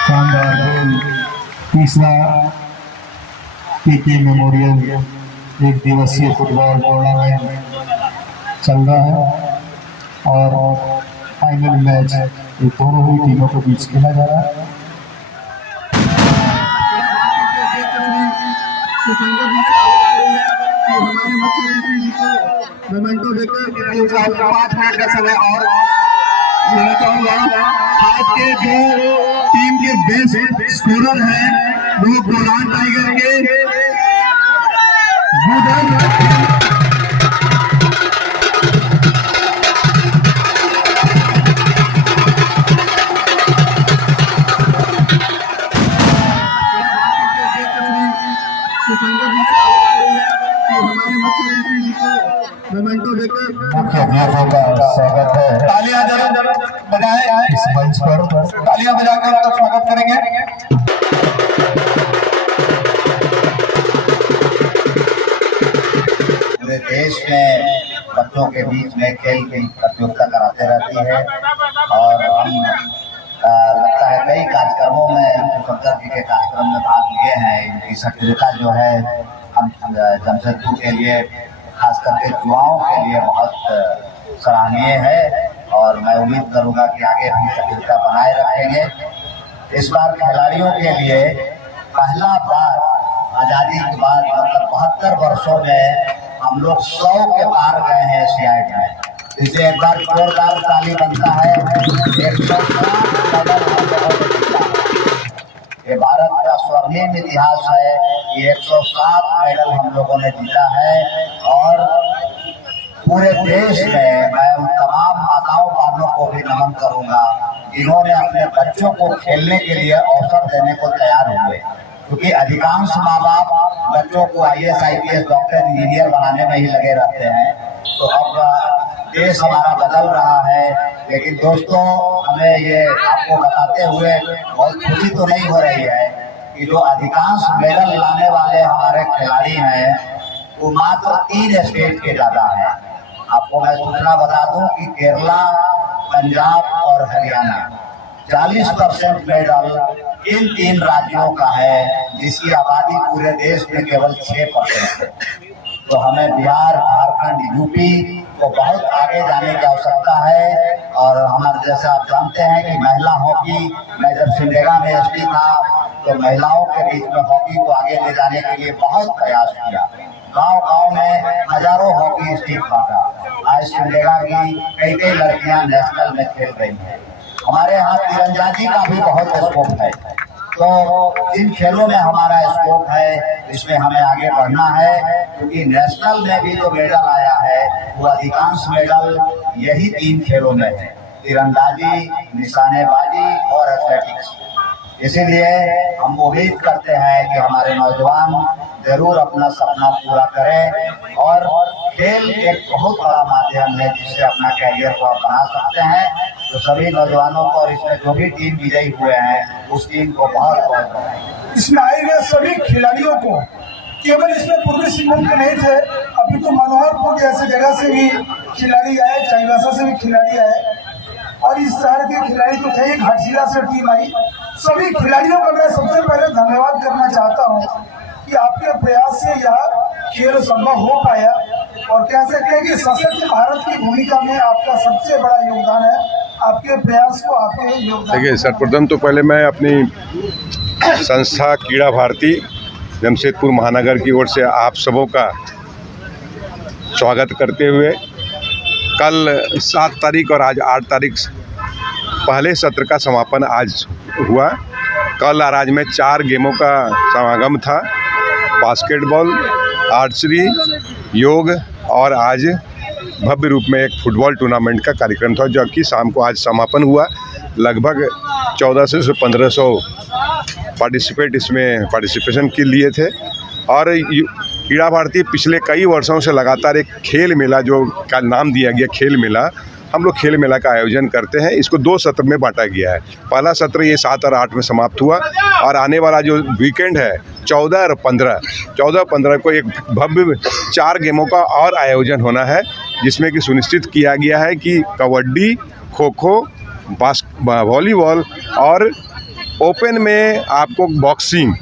शानदार गोल। तीसरा पीके मेमोरियल एक दिवसीय फुटबॉल टूर्नामेंट चल रहा है और फाइनल मैच दोनों ही टीमों के बीच खेला जा रहा है। मोमेंटो देखो 5 मिनट का समय और मैं चाहूंगा आज के जो टीम के बेस्ट स्कोरर हैं वो गोलान टाइगर के मुख्य अतिथियों का स्वागत है। तालियां जरूर बजाएं इस मंच पर, तालियां बजाकर उनका स्वागत करेंगे। पूरे देश में बच्चों के बीच में खेल की प्रतियोगिता कराते रहती है और हम लगता है कई कार्यक्रमों में शंकर जी के कार्यक्रम में भाग लिए हैं। इनकी सक्रियता जो है हम जमशेदपुर के लिए खास करके युवाओं के लिए बहुत सराहनीय है और मैं उम्मीद करूंगा कि आगे भी सक्रियता बनाए रखेंगे। इस बार खिलाड़ियों के लिए पहला बार आजादी के बाद मतलब 72 वर्षों में हम लोग 100 के पार गए हैं एशियाड में। इसलिए एक बार जोरदार ताली बनता है। 107 मेडल ये भारत का स्वर्णिम इतिहास है कि 107 मेडल हम लोगों ने जीता है और पूरे देश में मैं उन तमाम माताओं बहनों को भी नमन करूंगा जिन्होंने अपने बच्चों को खेलने के लिए अवसर देने को तैयार हुए, क्योंकि अधिकांश माँ बाप बच्चों को IAS IPS डॉक्टर इंजीनियर बनाने में ही लगे रहते हैं। तो अब देश हमारा बदल रहा है, लेकिन दोस्तों हमें ये आपको बताते हुए बहुत खुशी तो नहीं हो रही है कि जो अधिकांश मेडल लाने वाले हमारे खिलाड़ी हैं वो मात्र 3 स्टेट के ज्यादा हैं। आपको मैं सूचना बता दूं कि केरला, पंजाब और हरियाणा 40% मेडल इन 3 राज्यों का है, जिसकी आबादी पूरे देश में केवल 6% है। तो हमें बिहार, झारखंड, यूपी को बहुत आगे जाने की आवश्यकता है। और हमारे जैसे आप जानते हैं कि महिला हॉकी, मैं जब सिमडेगा में एसपी था तो महिलाओं के बीच में हॉकी को आगे ले जाने के लिए बहुत प्रयास किया। गांव-गांव में हजारों हॉकी स्टिक बांटा। आज सिमडेगा की कई लड़कियां नेशनल में खेल रही हैं। हमारे यहाँ तीरंदाजी का भी बहुत स्कोप है। तो इन खेलों में हमारा स्कोप है, इसमें हमें आगे बढ़ना है, क्योंकि नेशनल में भी जो मेडल आया है वो अधिकांश मेडल यही 3 खेलों में है, तीरंदाजी, निशानेबाजी और एथलेटिक्स। इसीलिए हम उम्मीद करते हैं कि हमारे नौजवान जरूर अपना सपना पूरा करें और खेल एक बहुत बड़ा माध्यम है जिससे अपना कैरियर को आप बना सकते हैं। तो सभी नौजवानों को और इसमें जो भी टीम विजयी हुए हैं उस टीम को बहुत बहुत इसमें आए गए सभी खिलाड़ियों को, केवल इसमें पूर्वी सिंहभूम के नहीं थे, अभी तो मनोहरपुर जैसी जगह से भी खिलाड़ी आए, चाईबासा से भी खिलाड़ी आए और इस शहर के खिलाड़ी तो थे, घाटशिला से टीम आई। सभी खिलाड़ियों का मैं सबसे पहले धन्यवाद करना चाहता हूँ कि आपके प्रयास से यह खेल संभव हो पाया और कह सकते हैं कि सशक्त भारत की भूमिका में आपका सबसे बड़ा योगदान है। आपके प्रयास को आपके योगदान। देखिए सर्वप्रथम तो पहले मैं अपनी संस्था क्रीड़ा भारती जमशेदपुर महानगर की ओर से आप सबों का स्वागत करते हुए कल 7 तारीख और आज 8 तारीख पहले सत्र का समापन आज हुआ। कल और आज में 4 गेमों का समागम था, बास्केटबॉल, आर्चरी, योग और आज भव्य रूप में एक फुटबॉल टूर्नामेंट का कार्यक्रम था, जो कि शाम को आज समापन हुआ। लगभग 1400 से 1500 पार्टिसिपेशन के लिए थे और क्रीड़ा भारती पिछले कई वर्षों से लगातार एक खेल मेला जो का नाम दिया गया खेल मेला, हम लोग खेल मेला का आयोजन करते हैं। इसको 2 सत्र में बांटा गया है। पहला सत्र ये 7 और 8 में समाप्त हुआ और आने वाला जो वीकेंड है 14 और 15 को एक भव्य 4 गेमों का और आयोजन होना है, जिसमें कि सुनिश्चित किया गया है कि कबड्डी, खो खो, वॉलीबॉल और ओपन में आपको बॉक्सिंग,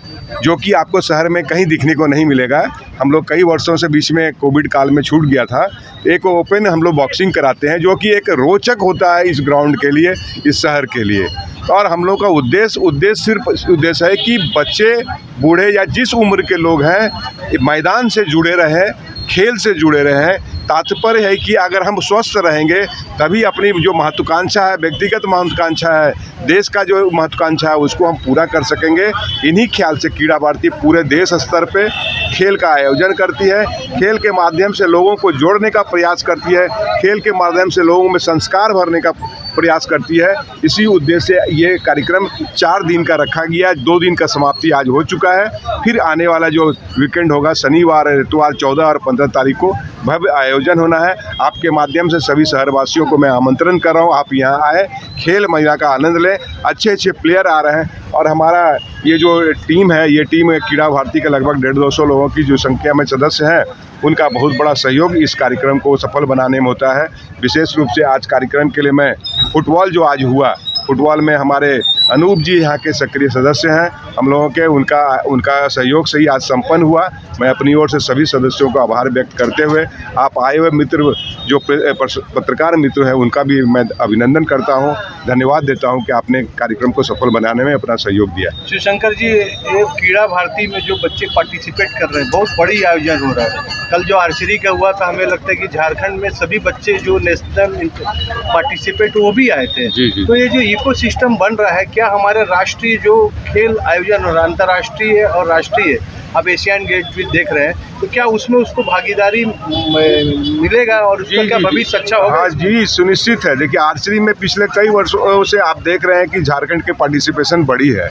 जो कि आपको शहर में कहीं दिखने को नहीं मिलेगा। हम लोग कई वर्षों से बीच में कोविड काल में छूट गया था। एक ओपन हम लोग बॉक्सिंग कराते हैं, जो कि एक रोचक होता है इस ग्राउंड के लिए, इस शहर के लिए। और हम लोग का उद्देश्य है कि बच्चे, बूढ़े या जिस उम्र के लोग हैं मैदान से जुड़े रहें, खेल से जुड़े रहें। तात्पर्य है कि अगर हम स्वस्थ रहेंगे तभी अपनी जो महत्वाकांक्षा है, व्यक्तिगत महत्वाकांक्षा है, देश का जो महत्वाकांक्षा है, उसको हम पूरा कर सकेंगे। इन्हीं ख्याल से क्रीड़ा भारती पूरे देश स्तर पे खेल का आयोजन करती है। खेल के माध्यम से लोगों को जोड़ने का प्रयास करती है, खेल के माध्यम से लोगों में संस्कार भरने का प्रयास करती है। इसी उद्देश्य से ये कार्यक्रम 4 दिन का रखा गया है। 2 दिन का समाप्ति आज हो चुका है। फिर आने वाला जो वीकेंड होगा, शनिवार, इतवार 14 और 15 तारीख को भव्य आयोजन होना है। आपके माध्यम से सभी शहरवासियों को मैं आमंत्रण कर रहा हूँ, आप यहाँ आए, खेल मेला का आनंद लें। अच्छे प्लेयर आ रहे हैं और हमारा ये जो टीम है, ये टीम क्रीड़ा भारती के लगभग 150-200 लोगों की जो संख्या में सदस्य हैं, उनका बहुत बड़ा सहयोग इस कार्यक्रम को सफल बनाने में होता है। विशेष रूप से आज कार्यक्रम के लिए मैं फुटबॉल जो आज हुआ, फुटबॉल में हमारे अनूप जी यहाँ के सक्रिय सदस्य हैं। हम लोगों के उनका सहयोग से ही आज संपन्न हुआ। मैं अपनी ओर से सभी सदस्यों का आभार व्यक्त करते हुए आप आए हुए मित्र, जो पत्रकार मित्र हैं, उनका भी मैं अभिनंदन करता हूं, धन्यवाद देता हूं कि आपने कार्यक्रम को सफल बनाने में अपना सहयोग दिया। शिवशंकर जी, ये क्रीड़ा भारती में जो बच्चे पार्टिसिपेट कर रहे हैं, बहुत बड़ी आयोजन हो रहा है। कल जो आर्चरी का हुआ था, हमें लगता है कि झारखंड में सभी बच्चे जो नेशनल पार्टिसिपेट वो भी आए थे। जी। तो ये जो इकोसिस्टम बन रहा है, क्या हमारे राष्ट्रीय जो खेल आयोजन हो रहा है, अंतर्राष्ट्रीय और राष्ट्रीय, अब एशियन गेम्स भी देख रहे हैं, तो क्या उसमें उसको भागीदारी मिलेगा और उसका क्या भविष्य अच्छा होगा? हाँ जी, सुनिश्चित है। देखिए, आर्चरी में पिछले कई वर्षों से आप देख रहे हैं कि झारखंड के पार्टिसिपेशन बढ़ी है।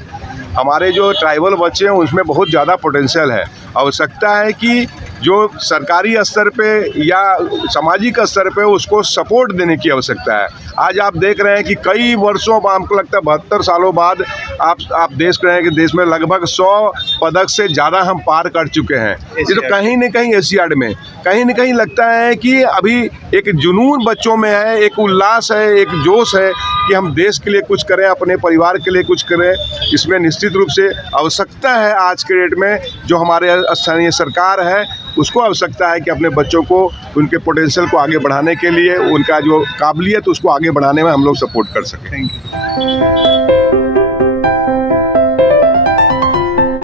हमारे जो ट्राइबल बच्चे हैं उसमें बहुत ज़्यादा पोटेंशियल है। आवश्यकता है कि जो सरकारी स्तर पे या सामाजिक स्तर पे उसको सपोर्ट देने की आवश्यकता है। आज आप देख रहे हैं कि कई वर्षों बाद, हमको लगता है 72 सालों बाद आप देख रहे हैं कि देश में लगभग 100 पदक से ज़्यादा हम पार कर चुके हैं। ये तो कहीं न कहीं एशियाड में कहीं न कहीं लगता है कि अभी एक जुनून बच्चों में है, एक उल्लास है, एक जोश है कि हम देश के लिए कुछ करें, अपने परिवार के लिए कुछ करें। इसमें निश्चित रूप से आवश्यकता है आज के डेट में, जो हमारे स्थानीय सरकार है उसको आवश्यकता है कि अपने बच्चों को, उनके पोटेंशियल को आगे बढ़ाने के लिए, उनका जो काबिलियत उसको आगे बढ़ाने में हम लोग सपोर्ट कर सकें। Thank you.